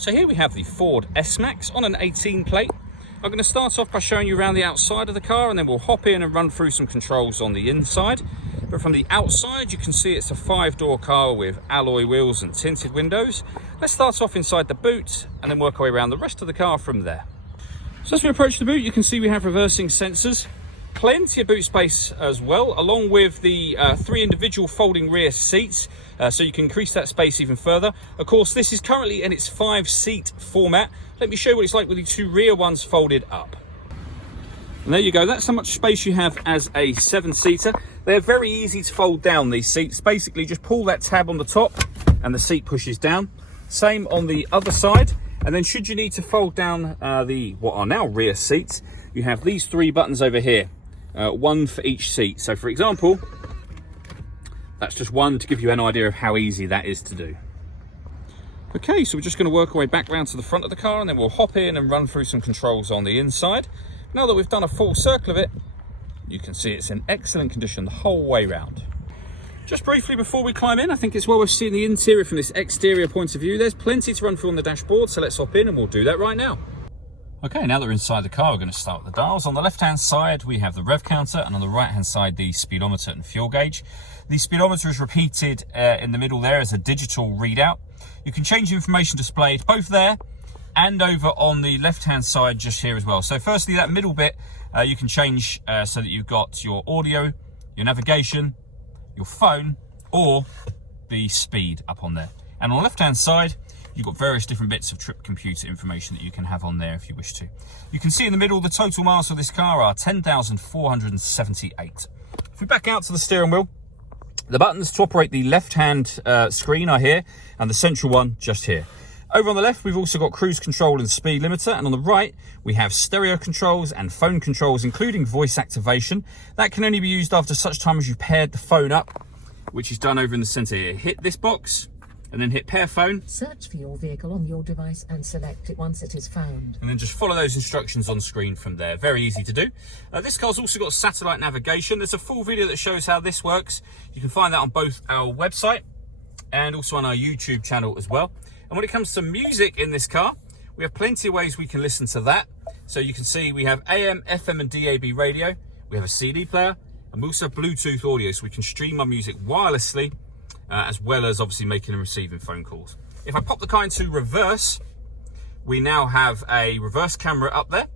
So here we have the Ford S-Max on an 18 plate. I'm going to start off by showing you around the outside of the car, and then we'll hop in and run through some controls on the inside. But from the outside, you can see it's a 5-door car with alloy wheels and tinted windows. Let's start off inside the boot and then work our way around the rest of the car from there. So as we approach the boot, you can see we have reversing sensors. Plenty of boot space as well, along with the 3 individual folding rear seats, so you can increase that space even further. Of course, this is currently in its 5-seat format. Let me show you what it's like with the 2 rear ones folded up. And there you go, that's how much space you have as a 7-seater. They're very easy to fold down, these seats. Basically, just pull that tab on the top and the seat pushes down. Same on the other side. And then should you need to fold down what are now rear seats, you have these 3 buttons over here. 1 for each seat. So for example, that's just one to give you an idea of how easy that is to do. Okay, so we're just going to work our way back round to the front of the car, and then we'll hop in and run through some controls on the inside. Now that we've done a full circle of it, you can see it's in excellent condition the whole way round. Just briefly before we climb in, I think it's well worth seeing the interior from this exterior point of view. There's plenty to run through on the dashboard, so let's hop in and we'll do that right now. Okay, now that we're inside the car, we're going to start with the dials. On the left-hand side, we have the rev counter, and on the right-hand side, the speedometer and fuel gauge. The speedometer is repeated in the middle there as a digital readout. You can change the information displayed both there and over on the left-hand side just here as well. So firstly, that middle bit, you can change so that you've got your audio, your navigation, your phone, or the speed up on there. And on the left-hand side, you've got various different bits of trip computer information that you can have on there if you wish to. You can see in the middle, the total miles of this car are 10,478. If we back out to the steering wheel, the buttons to operate the left-hand screen are here, and the central one just here. Over on the left, we've also got cruise control and speed limiter, and on the right, we have stereo controls and phone controls, including voice activation. That can only be used after such time as you've paired the phone up, which is done over in the center here. Hit this box, and then hit pair phone. Search for your vehicle on your device and select it once it is found. And then just follow those instructions on screen from there. Very easy to do. This car's also got satellite navigation. There's a full video that shows how this works. You can find that on both our website and also on our YouTube channel as well. And when it comes to music in this car, we have plenty of ways we can listen to that. So you can see we have AM, FM and DAB radio. We have a CD player, and we also have Bluetooth audio, so we can stream our music wirelessly, as well as obviously making and receiving phone calls. If I pop the car into reverse, we now have a reverse camera up there,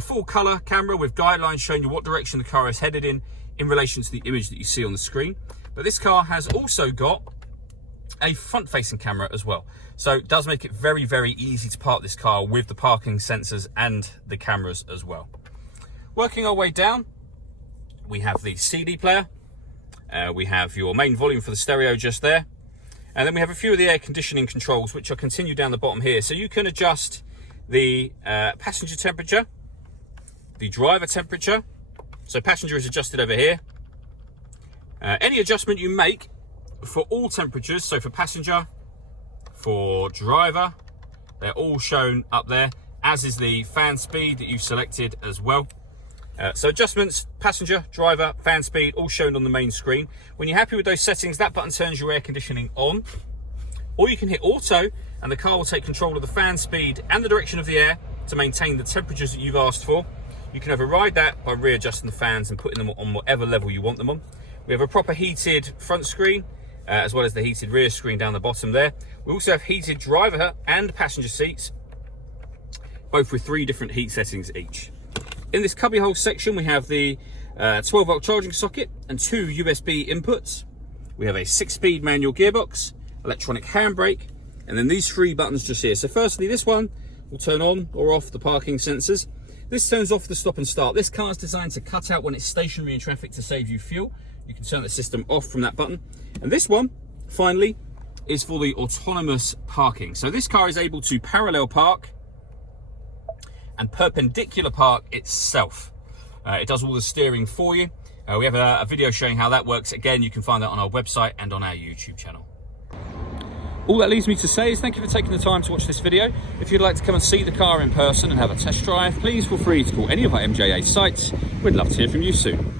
full color camera with guidelines showing you what direction the car is headed in relation to the image that you see on the screen. But this car has also got a front facing camera as well. So it does make it very, very easy to park this car with the parking sensors and the cameras as well. Working our way down, we have the CD player. We have your main volume for the stereo just there. And then we have a few of the air conditioning controls, which are continued down the bottom here. So you can adjust the passenger temperature, the driver temperature. So passenger is adjusted over here. Any adjustment you make for all temperatures, so for passenger, for driver, they're all shown up there, as is the fan speed that you've selected as well. So adjustments, passenger, driver, fan speed, all shown on the main screen. When you're happy with those settings, that button turns your air conditioning on. Or you can hit auto, and the car will take control of the fan speed and the direction of the air to maintain the temperatures that you've asked for. You can override that by readjusting the fans and putting them on whatever level you want them on. We have a proper heated front screen, as well as the heated rear screen down the bottom there. We also have heated driver and passenger seats, both with 3 different heat settings each. In this cubbyhole section, we have the 12-volt charging socket and 2 USB inputs. We have a 6-speed manual gearbox, electronic handbrake, and then these 3 buttons just here. So firstly, this one will turn on or off the parking sensors. This turns off the stop and start. This car is designed to cut out when it's stationary in traffic to save you fuel. You can turn the system off from that button. And this one, finally, is for the autonomous parking. So this car is able to parallel park and perpendicular park itself. It does all the steering for you. We have a video showing how that works. Again, you can find that on our website and on our YouTube channel. All that leaves me to say is thank you for taking the time to watch this video. If you'd like to come and see the car in person and have a test drive, please feel free to call any of our MJA sites. We'd love to hear from you soon.